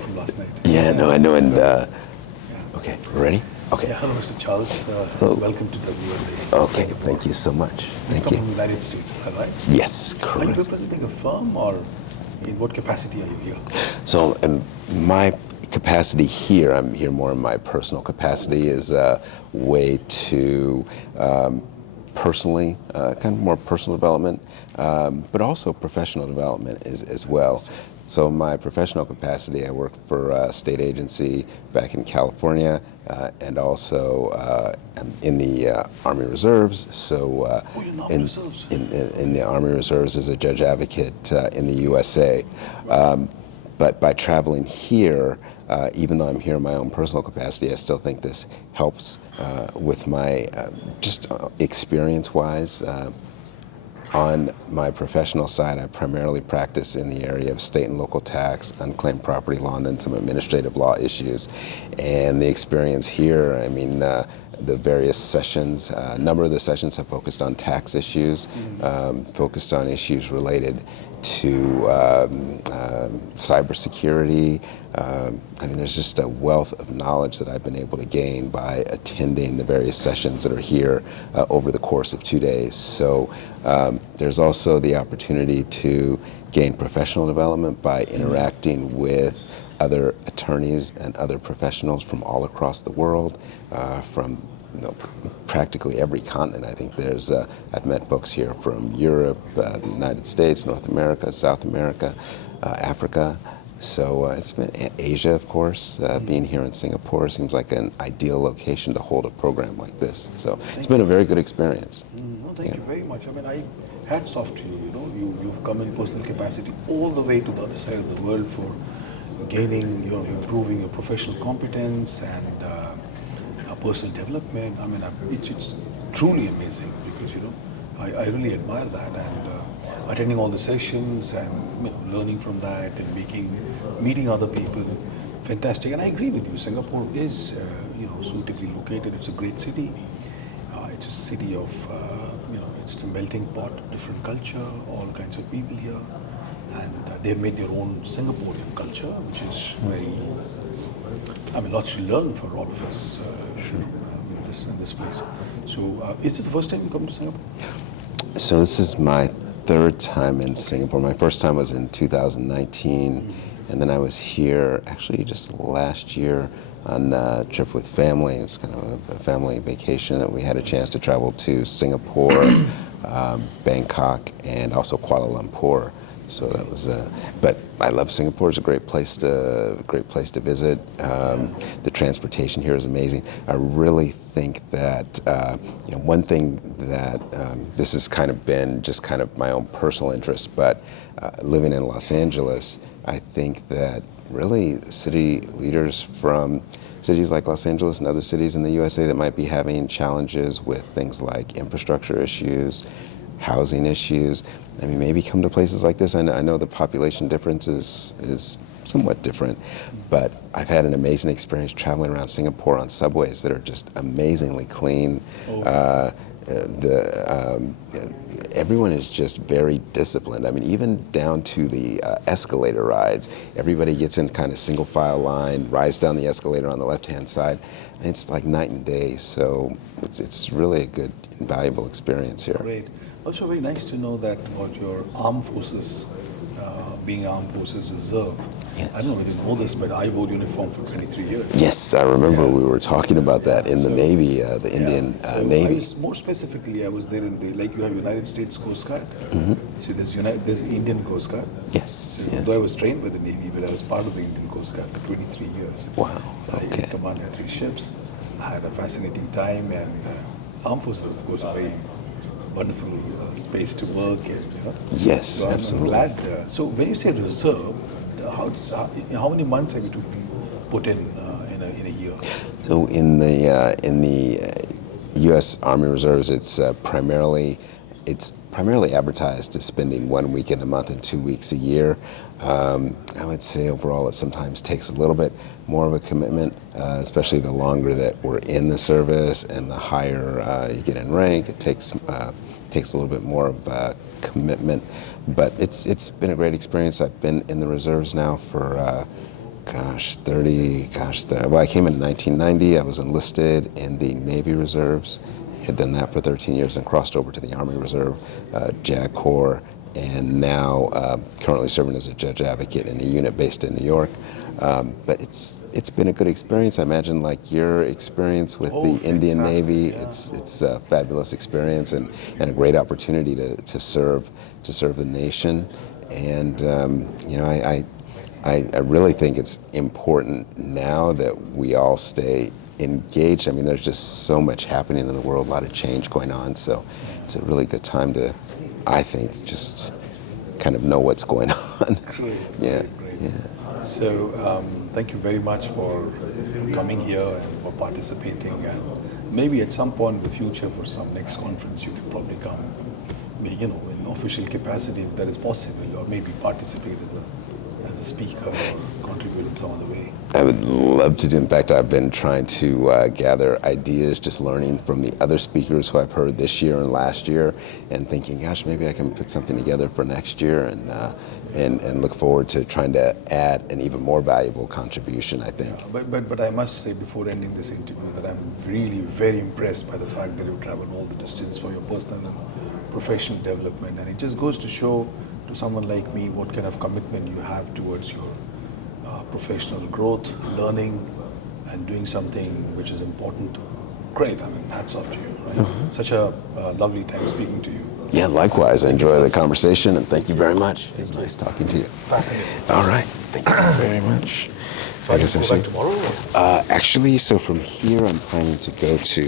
from last night. Yeah, no, I know. And Yeah. okay, ready? Okay. Yeah, hello, Mr. Charles. Hello. Welcome to WNBA. Okay, thank you so much. Thank Come you. from the United States, is that right? Yes, Are you correct. representing a firm, or in what capacity are you here? So, in my capacity here, I'm here more in my personal capacity, is a way to personally, kind of more personal development, but also professional development as well. So my professional capacity, I work for a state agency back in California, and also I'm in the Army Reserves. So in the Army Reserves as a judge advocate in the USA. But by traveling here, even though I'm here in my own personal capacity, I still think this helps with my just experience-wise. On my professional side, I primarily practice in the area of state and local tax, unclaimed property law, and then some administrative law issues. And the experience here, I mean, the various sessions, a number of the sessions have focused on tax issues, focused on issues related to cybersecurity. I mean, there's just a wealth of knowledge that I've been able to gain by attending the various sessions that are here over the course of 2 days. So there's also the opportunity to gain professional development by interacting with other attorneys and other professionals from all across the world, from practically every continent. I think there's, I've met folks here from Europe, the United States, North America, South America, Africa. So it's been Asia, of course. Being here in Singapore seems like an ideal location to hold a program like this. So it's been a very good experience. No, thank you very much. I mean, hats off to you. You know, you've come in personal capacity all the way to the other side of the world for gaining improving your professional competence and personal development. I mean, it's truly amazing because I really admire that, and attending all the sessions and learning from that and meeting other people, fantastic. And I agree with you. Singapore is suitably located. It's a great city. It's a city of it's a melting pot, different culture, all kinds of people here, and they've made their own Singaporean culture, which is very. I mean, lots to learn for all of us in this place. So, is this the first time you come to Singapore? So this is my third time in Singapore. My first time was in 2019, and then I was here actually just last year on a trip with family. It was kind of a family vacation that we had a chance to travel to Singapore, Bangkok, and also Kuala Lumpur. So that was, but I love Singapore. It's a great place to visit. The transportation here is amazing. I really think that one thing that this has kind of been just kind of my own personal interest, but living in Los Angeles, I think that really city leaders from cities like Los Angeles and other cities in the USA that might be having challenges with things like infrastructure issues, housing issues. I mean, maybe come to places like this. I know the population difference is somewhat different, but I've had an amazing experience traveling around Singapore on subways that are just amazingly clean. Everyone is just very disciplined. I mean, even down to the escalator rides. Everybody gets in kind of single file line, rides down the escalator on the left-hand side. And it's like night and day. So it's really a good, invaluable experience here. Great. Also very nice to know that about your armed forces, being Armed Forces Reserve. Yes. I don't know if you know this, but I wore uniform for 23 years. Yes, I remember we were talking about that in the Navy, the Indian Navy. More specifically, I was there in like you have United States Coast Guard. So there's Indian Coast Guard. Yes, So yes. although I was trained by the Navy, but I was part of the Indian Coast Guard for 23 years. Wow, okay. I commanded 3 ships. I had a fascinating time, and Armed Forces, of course, a very wonderful space to work in. Yes, So I'm absolutely. glad. So when you say reserve, how many months have you to put in a year? So in the U.S. Army Reserves, it's primarily advertised as spending 1 weekend a month and 2 weeks a year. I would say overall it sometimes takes a little bit more of a commitment, especially the longer that we're in the service and the higher you get in rank. It takes a little bit more of a commitment, but it's been a great experience. I've been in the reserves now for Well, I came in 1990. I was enlisted in the Navy Reserves, had done that for 13 years and crossed over to the Army Reserve, JAG Corps, and now currently serving as a judge advocate in a unit based in New York. But it's been a good experience. I imagine like your experience with the Indian Navy, Yeah. it's a fabulous experience and a great opportunity to serve the nation. And I really think it's important now that we all stay engaged. I mean, there's just so much happening in the world, a lot of change going on. So it's a really good time to, I think, just kind of know what's going on. Great. Yeah. Great. Yeah. So thank you very much for coming here and for participating. And maybe at some point in the future, for some next conference, you could probably come, in official capacity if that is possible, or maybe participate as a speaker or contribute in some other way. I would love to do. In fact, I've been trying to gather ideas, just learning from the other speakers who I've heard this year and last year, and thinking, gosh, maybe I can put something together for next year, and look forward to trying to add an even more valuable contribution, I think. But I must say before ending this interview that I'm really very impressed by the fact that you've traveled all the distance for your personal and professional development, and it just goes to show to someone like me what kind of commitment you have towards your professional growth, learning, and doing something which is important. Great, I mean, hats off to you. Right? Such a lovely time speaking to you. Yeah, likewise. I enjoy the conversation, and thank you very much. It was nice talking to you. Fascinating. All right, thank you very much. So I guess I should go back tomorrow? Actually, so from here, I'm planning to go to